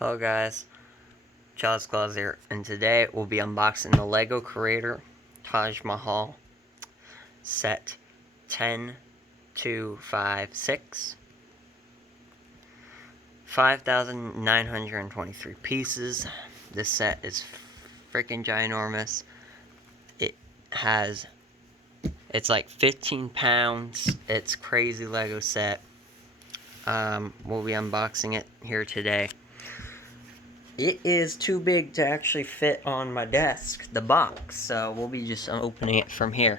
Hello guys, Charles Claus here, and today we'll be unboxing the Lego Creator Taj Mahal set 10256. 5,923 pieces. This set is freaking ginormous. It's like 15 pounds. It's crazy Lego set. We'll be unboxing it here today. It is too big to actually fit on my desk, the box, so we'll be just opening it from here.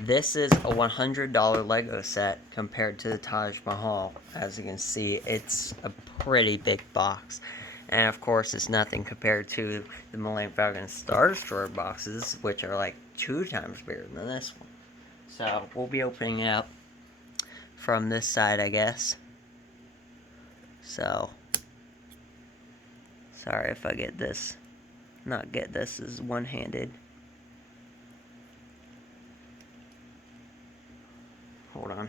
This is a $100 Lego set compared to the Taj Mahal. As you can see, it's a pretty big box. And of course, it's nothing compared to the Millennium Falcon Star Destroyer boxes, which are like 2 times bigger than this one. So, we'll be opening it up from this side, I guess. So, sorry if I get this is one-handed. Hold on.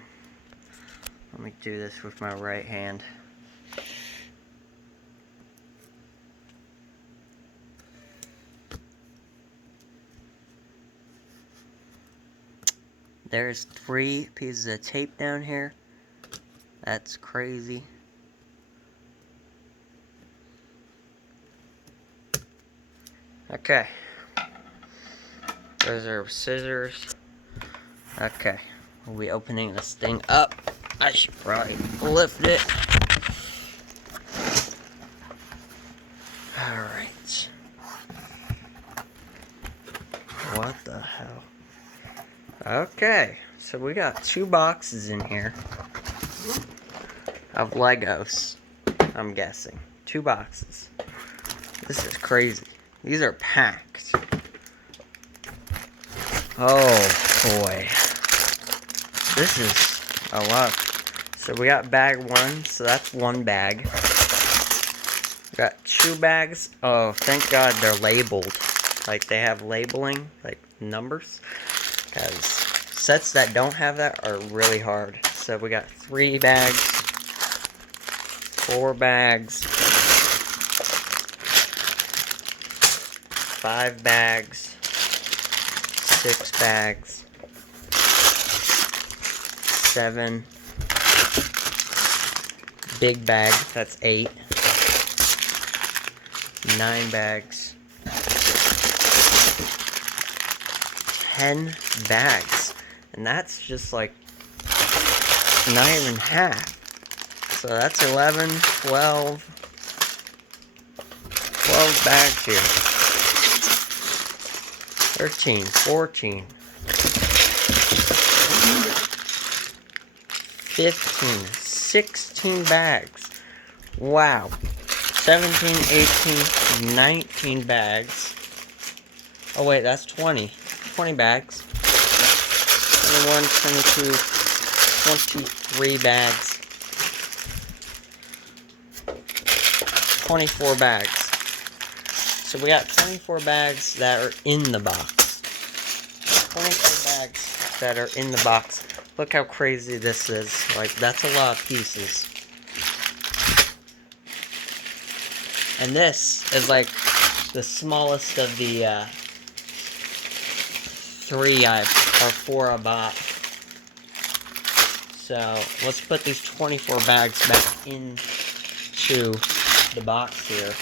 Let me do this with my right hand. There's 3 pieces of tape down here. That's crazy. Okay. Those are scissors. Okay. We'll be opening this thing up. I should probably lift it. Alright. What the hell? Okay. So we got 2 boxes in here of Legos. I'm guessing. 2 boxes. This is crazy. These are packed. Oh boy. This is a lot. So we got bag 1, so that's 1 bag. We got 2 bags. Oh, thank God they're labeled. Like they have labeling, like numbers. Because sets that don't have that are really hard. So we got 3 bags, 4 bags, 5 bags, 6 bags, 7 big bag, that's 8, 9 bags, 10 bags, and that's just like not even half. So that's 11, 12 bags here. 13, 14, 15, 16 bags. Wow. 17, 18, 19 bags. Oh wait, that's 20. 20 bags. 21, 22, 23 bags. 24 bags. So we got 24 bags that are in the box. 24 bags that are in the box. Look how crazy this is. Like, that's a lot of pieces. And this is like the smallest of the 4 I bought. So let's put these 24 bags back into the box here.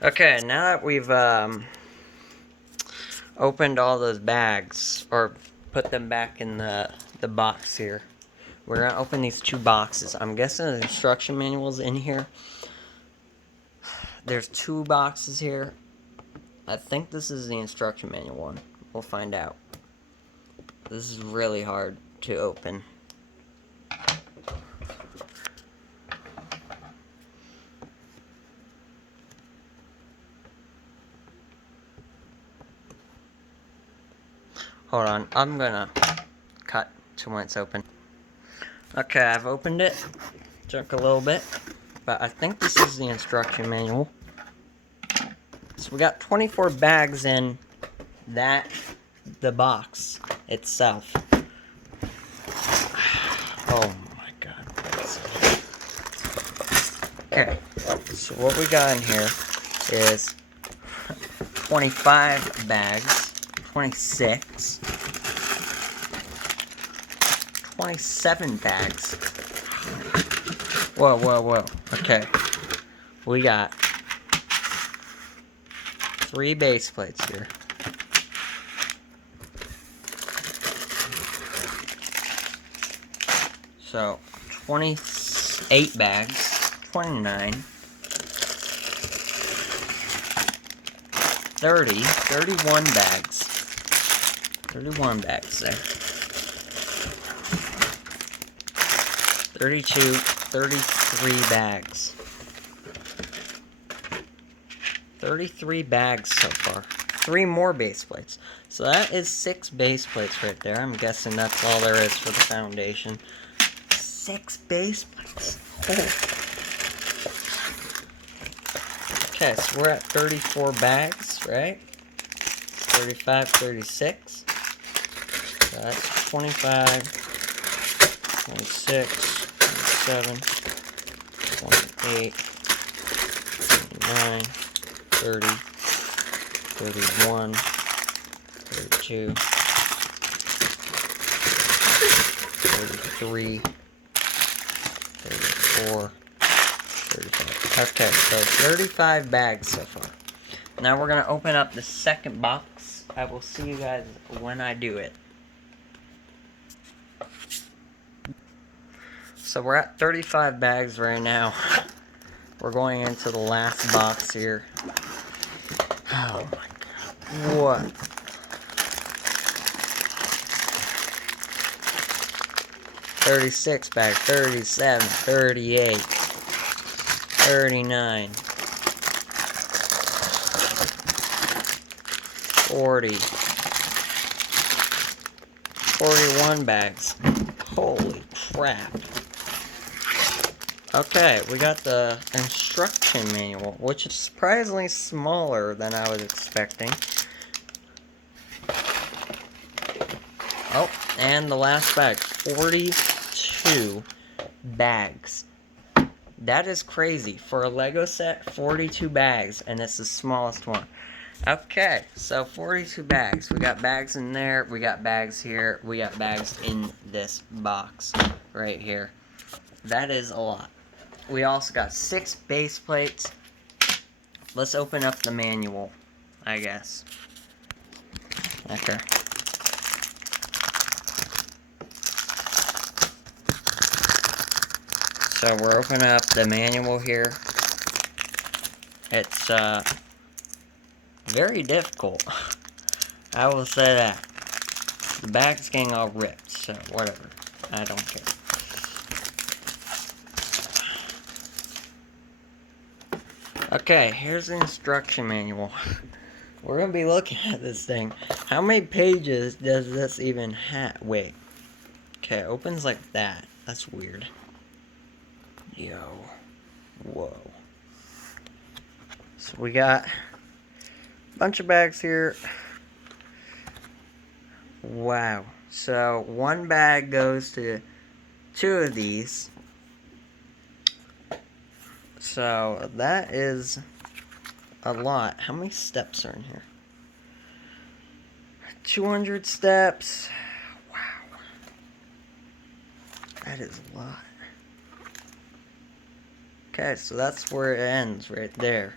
Okay, now that we've opened all those bags, or put them back in the box here, we're going to open these 2 boxes. I'm guessing the instruction manual's in here. There's 2 boxes here. I think this is the instruction manual one. We'll find out. This is really hard to open. Hold on, I'm gonna cut to when it's open. Okay, I've opened it. Took a little bit, but I think this is the instruction manual. So we got 24 bags in the box itself. Oh my God. Okay, so what we got in here is 25 bags, 26, 27 bags. Whoa, whoa, whoa. Okay, we got 3 base plates here. So, 28 bags, 29, 30, 31 bags. 31 bags there. 32, 33 bags. 33 bags so far. 3 more base plates. So that is 6 base plates right there. I'm guessing that's all there is for the foundation. 6 base plates. Oh. Okay, so we're at 34 bags, right? 35, 36. So that's 25, 26, 27, 28, 29, 30, 31, 32, 33, 34, 35. Okay, so 35 bags so far. Now we're going to open up the second box. I will see you guys when I do it. So we're at 35 bags right now. We're going into the last box here. Oh my god. What? 36 bags, 37, 38, 39, 40, 41 bags. Holy crap. Okay, we got the instruction manual, which is surprisingly smaller than I was expecting. Oh, and the last bag, 42 bags. That is crazy. For a Lego set, 42 bags, and it's the smallest one. Okay, so 42 bags. We got bags in there, we got bags here, we got bags in this box right here. That is a lot. We also got 6 base plates. Let's open up the manual, I guess. Okay. So we're opening up the manual here. It's very difficult. I will say that. The bag's getting all ripped, so whatever. I don't care. Okay, here's the instruction manual. We're gonna be looking at this thing. How many pages does this even have? Wait. Okay, it opens like that. That's weird. Yo. Whoa. So we got a bunch of bags here. Wow. So one bag goes to 2 of these. So that is a lot. How many steps are in here? 200 steps. Wow. That is a lot. Okay, so that's where it ends, right there.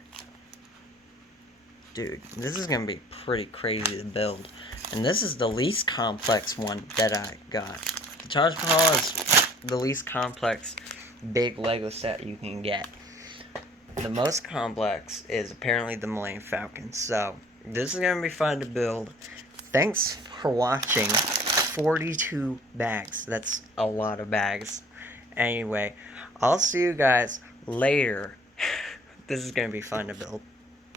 Dude, this is going to be pretty crazy to build. And this is the least complex one that I got. The Taj Mahal is the least complex big Lego set you can get. The most complex is apparently the Millennium Falcon. So, this is going to be fun to build. Thanks for watching. 42 bags. That's a lot of bags. Anyway, I'll see you guys later. This is going to be fun to build.